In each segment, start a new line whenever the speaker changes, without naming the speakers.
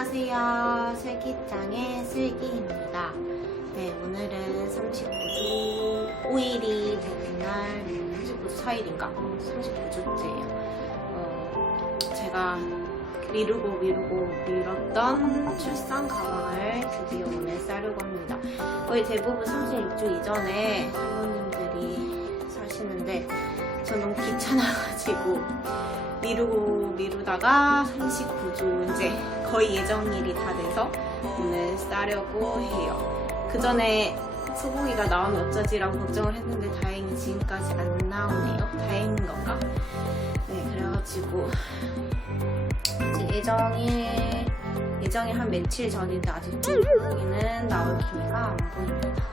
안녕하세요. 슬기짱의 슬기입니다. 네, 오늘은 39주 5일이 되는 날, 39주 4일인가? 39주째예요. 어, 제가 미루고 미루고 미뤘던 출산 가방을 드디어 오늘 싸려고 합니다. 거의 대부분 36주 이전에 사모님들이 사시는데 저 너무 귀찮아가지고 미루고 미루다가 39주 이제 거의 예정일이 다 돼서 오늘 싸려고 해요. 그 전에 소고기가 나오면 어쩌지라고 걱정을 했는데 다행히 지금까지 안 나오네요. 다행인 건가? 네, 그래가지고 이제 예정일 예정이 한 며칠 전인데 아직 소고기는 나올 기미가 안 보입니다.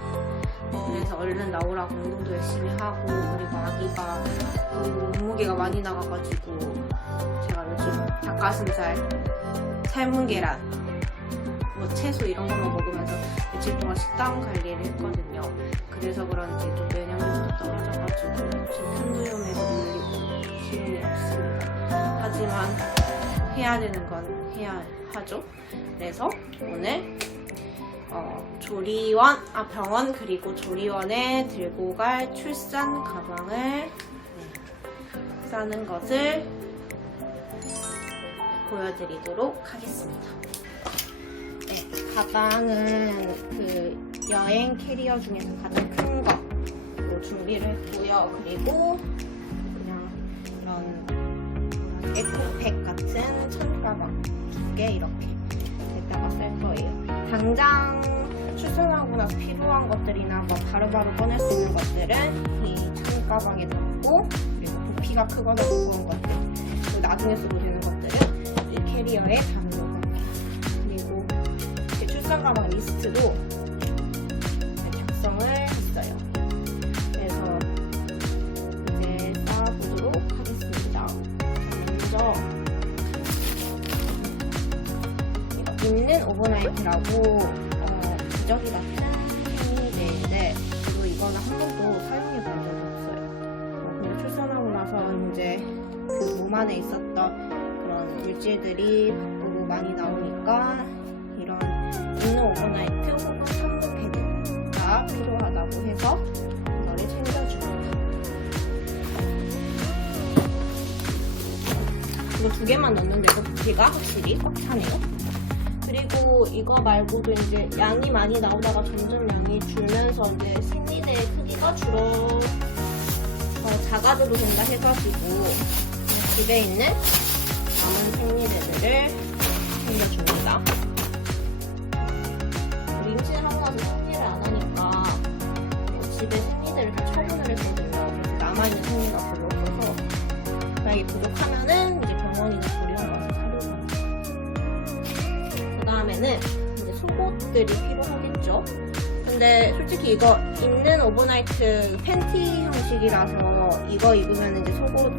그래서 얼른 나오라고 운동도 열심히 하고 그리고 아기가 그 몸무게가 많이 나가가지고 제가 요즘 닭가슴살, 삶은 계란, 뭐 채소 이런 것만 먹으면서 며칠 동안 식단 관리를 했거든요. 그래서 그런지 좀 면역력도 떨어져가지고 지금 편도염에도 물리고 기운이 없습니다. 하지만 해야 되는 건 해야 하죠. 그래서 오늘 어, 조리원, 아, 병원 그리고 조리원에 들고 갈 출산 가방을 네, 싸는 것을 보여드리도록 하겠습니다. 네, 가방은 그 여행 캐리어 중에서 가장 큰 거로 준비를 했고요. 그리고 그냥 이런 에코백 같은 천가방 두 개 이렇게. 당장 출산하고 나서 필요한 것들이나 뭐 바로바로 꺼낼 수 있는 것들은 이 찬가방에 넣고 그리고 부피가 크거나 무거운 것들 그리고 나중에 쓰고 되는 것들은 이 캐리어에 담는 겁니다. 그리고 제 출산 가방 리스트도 이제 그 몸 안에 있었던 그런 물질들이 밖으로 많이 나오니까 이런 있는 오버나이트 혹은 산부 패드가 필요하다고 해서 이거를 챙겨줍니다. 이거 두 개만 넣는데도 부피가 확실히 꽉 차네요. 그리고 이거 말고도 이제 양이 많이 나오다가 점점 양이 줄면서 이제 생리대의 크기가 줄어 어, 작아져도 된다 해가지고 그냥 집에 있는 남은 생리대들을 챙겨줍니다. 임신하고 나서 생리를 안 하니까 어, 집에 생리대를 다 처분을 했거든요. 그래서 남아있는 생리가 별로 없어서 만약에 부족하면은 이제 병원이나 조리원 가서 사려고. 그 다음에는 이제 속옷들이 필요하겠죠. 근데 솔직히 이거 입는 오버나이트 팬티 형식이라서 이거 입으면 이제 속옷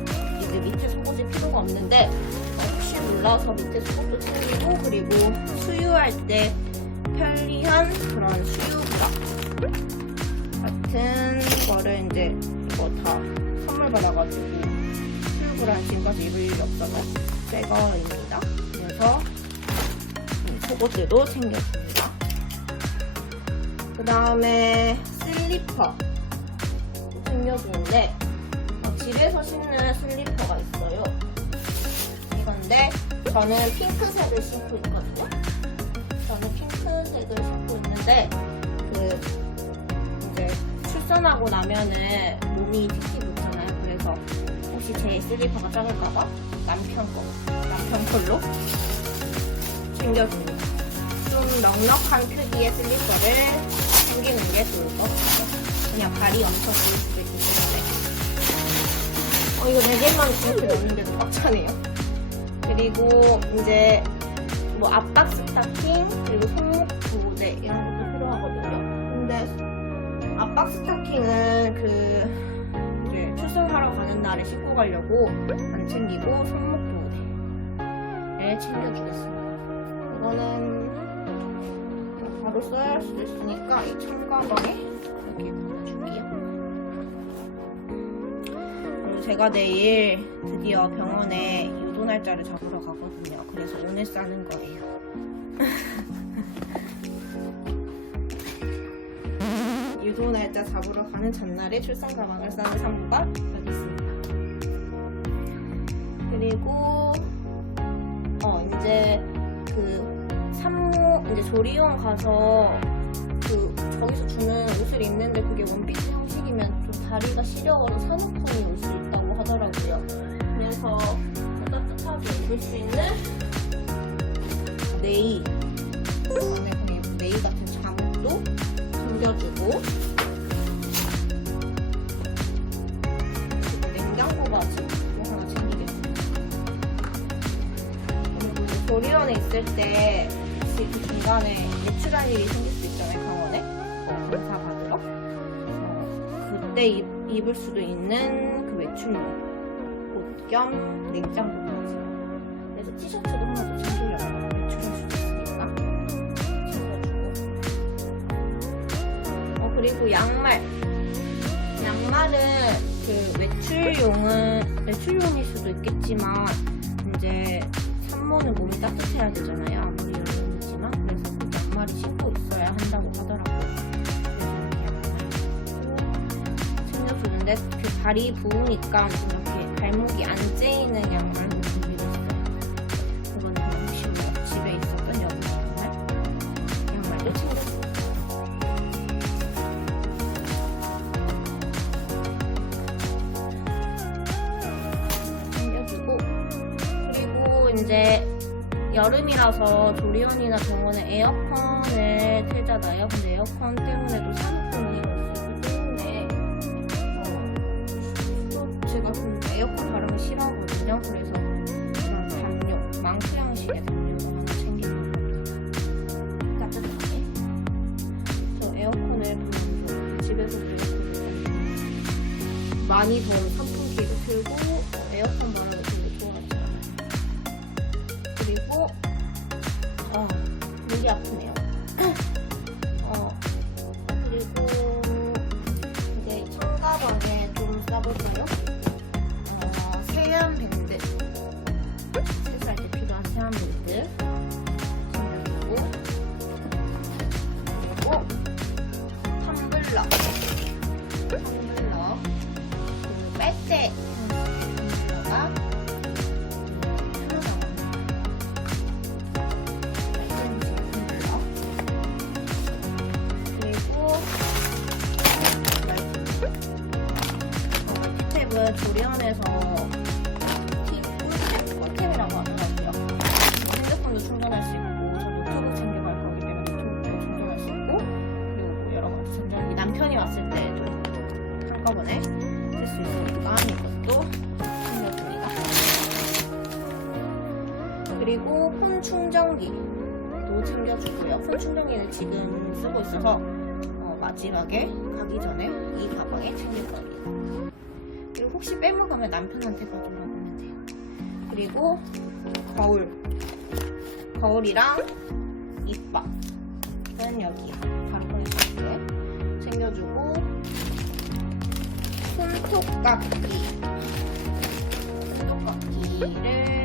이제 밑에 속옷이 필요가 없는데 어, 혹시 몰라서 밑에 속옷도 챙기고 그리고 수유할 때 편리한 그런 수유 브라 같은 거를 이제 이거 다 선물 받아가지고 수유 브라 지금까지 입을 일이 없어서 새 거입니다. 그래서 속옷들도 챙겨줍니다. 그 다음에 슬리퍼 챙겨주는데 어, 집에서 신는 슬리퍼가 있어요. 이건데 저는 핑크색을 신고 있거든요. 저는 핑크색을 신고 있는데 그 이제 출산하고 나면은 몸이 틱틱 붙잖아요. 그래서 혹시 제 슬리퍼가 작을까봐 남편 거 남편 걸로 챙겨줍니다. 좀 넉넉한 크기의 슬리퍼를 챙기는 게 좋을 것 같아요. 그냥 발이 엄청 보일 수도. 어, 이거 4개만 이렇게 넣는데도 꽉 차네요. 그리고 이제 뭐 압박 스타킹, 그리고 손목 보호대 이런 것도 필요하거든요. 근데 압박 스타킹은 그 이제 출산하러 가는 날에 신고 가려고 안 챙기고 손목 보호대를 챙겨주겠습니다. 이거는 바로 써야 할 수도 있으니까 이 청가방에 이렇게 넣어줄게요. 제가 내일 드디어 병원에 유도 날짜를 잡으러 가거든요. 그래서 오늘 싸는 거예요. 유도 날짜 잡으러 가는 전날에 출산 가방을 싸는 산모가 여기 있습니다. 그리고 어 이제 그 산모 이제 조리원 가서 그 저기서 주는 옷을 입는데 그게 원피스 형식이면 좀 다리가 시려워서 하더라고요. 그래서 따뜻하게 입을 수 있는 네이. 안에 그냥 네이 같은 잠옷도 챙겨주고 냉장고 바지 이거 하나 챙기겠습니다. 그리고 조리원에 있을 때 그 중간에 외출할 일이 생길 수 있잖아요 강원에? 어, 검사 받으러 그래서 그때 입, 입을 수도 있는 그 외출용 옷 겸 냉장고 바지 그래서 티셔츠도 하나 더 챙기려고 외출할 수도 있으니까? 챙겨주고. 어 그리고 양말. 양말은 그 외출용은 외출용일 수도 있겠지만 이제 산모는 몸이 따뜻해야 되잖아요 아무리 여름이지만. 그래서 그 양말이 신고 있어야 한다고 하더라고요. 그래서 양말 챙겨주는데 그 발이 부으니까 좀 이렇게 발목이 안 째이는 양말로 준비를 했어요 그건 혹시 우리가 집에 있었던 양말 양말도 챙겨주고 챙겨주고 그리고 이제 여름이라서 조리원이나 병원에 에어컨을 틀잖아요. 근데 에어컨 때문에도 산 폰 충전기는 지금 쓰고 있어서 어, 마지막에 가기 전에 이 가방에 챙길 겁니다. 그리고 혹시 빼먹으면 남편한테 가져가 보면 돼요. 그리고 거울, 거울이랑 이빨은 여기 바로 이렇게 챙겨주고 손톱깎이, 손톱깎이를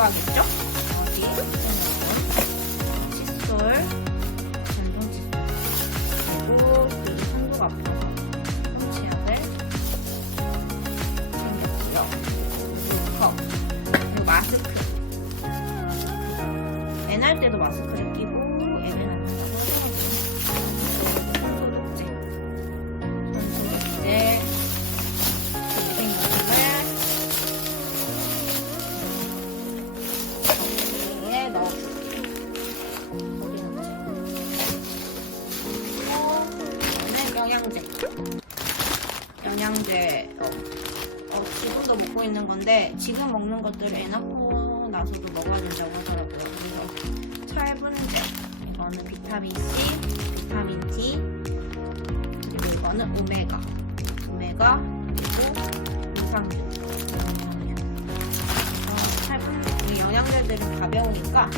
들어가겠죠? 먹고 있는 건데 지금 먹는 것들 애 낳고 나서도 먹어야 된다고 하더라고요. 그래서 철분제. 이거는 비타민 C, 비타민 D. 그리고 이거는 오메가. 오메가 그리고 유산균. 어, 철분 이 영양제들은 가벼우니까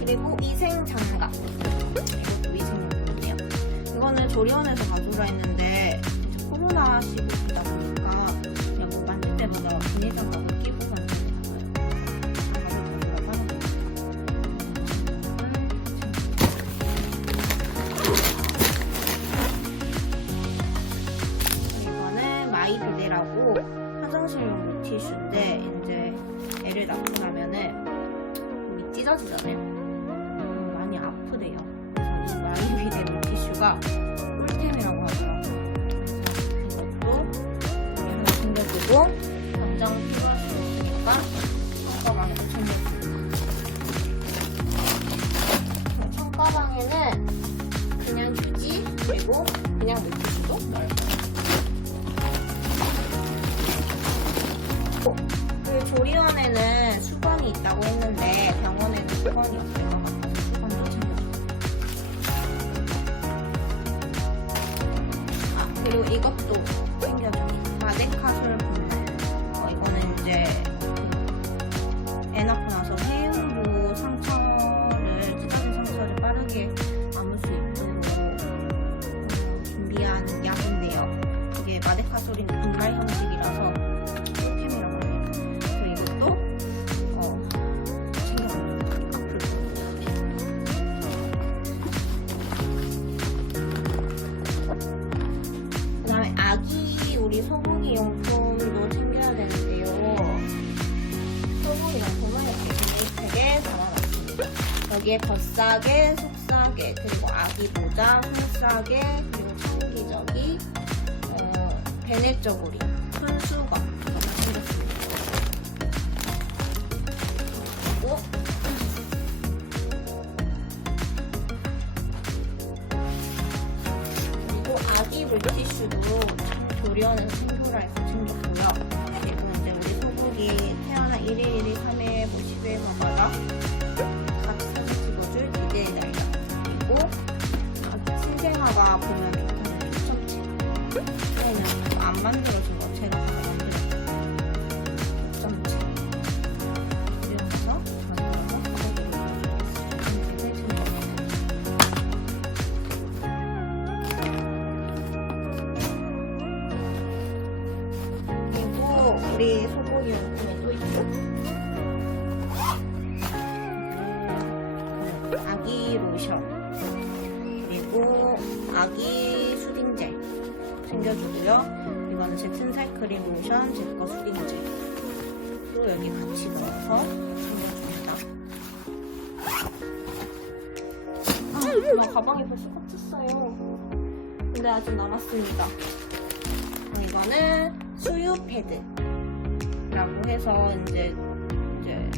그리고 위생 장갑 조리원에서 가져오라 했는데 코로나 시국이다 보니까 당장 필요할 수 없으니까 여기에 겉싸개, 속싸개, 그리고 아기 모자, 손싸개, 그리고 청기저기, 어, 베네저고리, 손수건 이렇게 챙겼습니다. 그리고 아기 물티슈도 조리원에서 챙겨라 해서 챙겼고요. 그리고 이제 우리 소고기 태어나 1일, 1일, 3일, 뭐 10일마다 신생아가 보면. 이거는 안 만들어준 제 튼살크림 로션, 제거 수딩젤 또 여기 같이 넣어서 챙겨줍니다. 아, 나 가방이 벌써 꽉 찼어요. 근데 아직 남았습니다. 어, 이거는 수유 패드라고 해서 이제 이제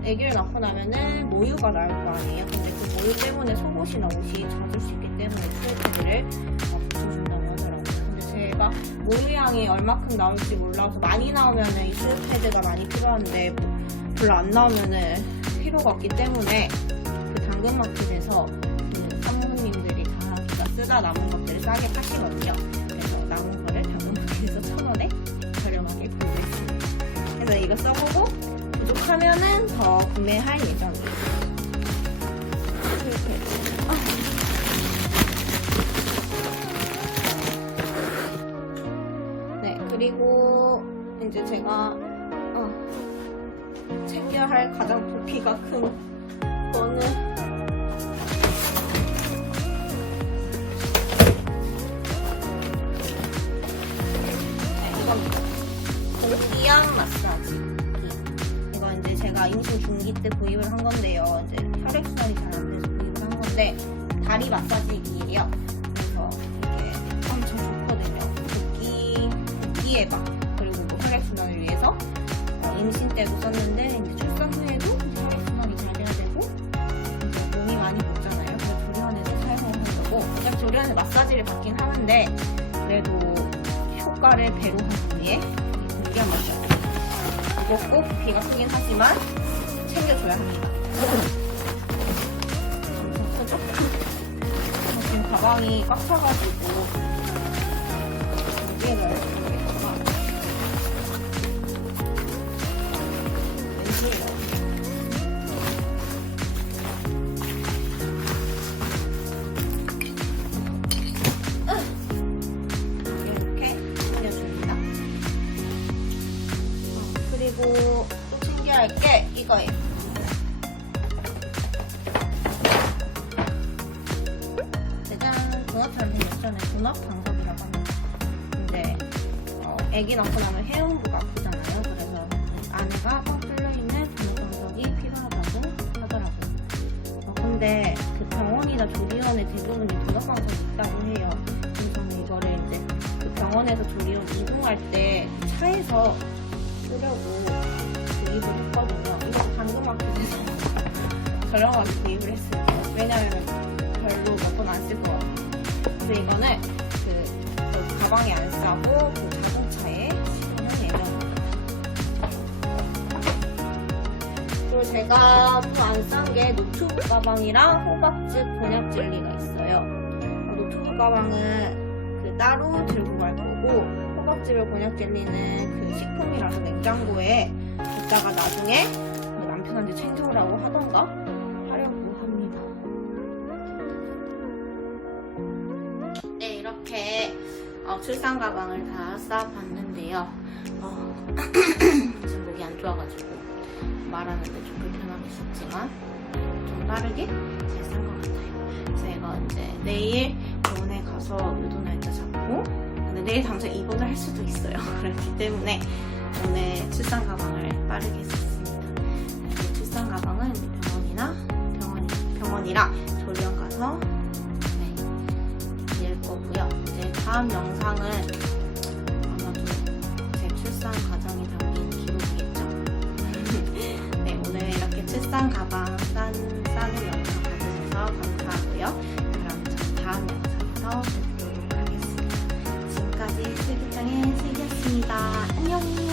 아기를 낳고 나면은 모유가 나올 거 아니에요. 근데 그 모유 때문에 속옷이나 옷이 젖을 수 있기 때문에 수유 패드를 어, 붙여준다 제가 모유양이 얼마큼 나올지 몰라서 많이 나오면은 이 수유 패드가 많이 필요한데 뭐 별로 안 나오면은 필요가 없기 때문에 그 당근마켓에서 그 사모님들이 다 자기가 쓰다 남은 것들을 싸게 파시거든요. 그래서 남은 거를 당근마켓에서 천 원에 저렴하게 구매했습니다 그래서 이거 써보고 부족하면은 더 구매할 예정이에요. 이렇게. 아. 그리고 이제 제가 어, 챙겨야 할 가장 부피가 큰 거는 네, 이겁니다. 공기양 마사지. 이거 이제 제가 임신 중기 때 구입을 한 건데요. 이제 혈액순환이 잘 안 돼서 구입을 한 건데 다리 마사지기예요. 붓기 예방 그리고 뭐 혈액순환을 위해서 어, 임신 때도 썼는데 이제 출산 후에도 혈액순환이 잘 돼야 되고 이제 몸이 많이 붓잖아요. 그래서 조리원에서 사용을 하려고 그냥 조리원에 마사지를 받긴 하는데 그래도 효과를 배로 한 후에 이 공기양 마사지 이거 꼭 비가 크긴 하지만 챙겨줘야 합니다. 지금 가방이 꽉 차가지고 근데 그 병원이나 조리원에 대부분이 방석이 있다고 해요. 그래서 이거를 이제 그 병원에서 조리원 이동할 때 차에서 쓰려고 구입을 했거든요. 이거 당근마켓에서 저렴하게 구입을 했어요. 왜냐면 별로 몇 번 안 쓸 것 같아요. 그래서 이거는 그, 그 가방에 안 싸고 그 그리고 제가 또안싼 게 노트북 가방이랑 호박즙 곤약 젤리가 있어요. 어, 노트북 가방은 그 따로 들고 갈 거고 호박즙을 곤약 젤리는 그 식품이라서 냉장고에 뒀다가 나중에 뭐 남편한테 챙겨오라고 하던가 하려고 합니다. 네, 이렇게 어, 출산 가방을 다 쌓아봤는데요. 어, 지금 목이 안 좋아가지고 말하는데 좀 불편하게 싶지만 좀 빠르게 잘 산 것 같아요. 이거 이제 내일 병원에 가서 유도 날짜 잡고 근데 내일 당장 입원을 할 수도 있어요. 그렇기 때문에 오늘 출산 가방을 빠르게 샀습니다. 이 출산 가방은 병원이나 병원 병원이랑 조리원 가서 네, 낼 거고요. 이제 다음 영상은 아마도 제 출산 과정 영상에서 뵙도록 하겠습니다. 지금까지 슬기장의 슬기였습니다. 안녕!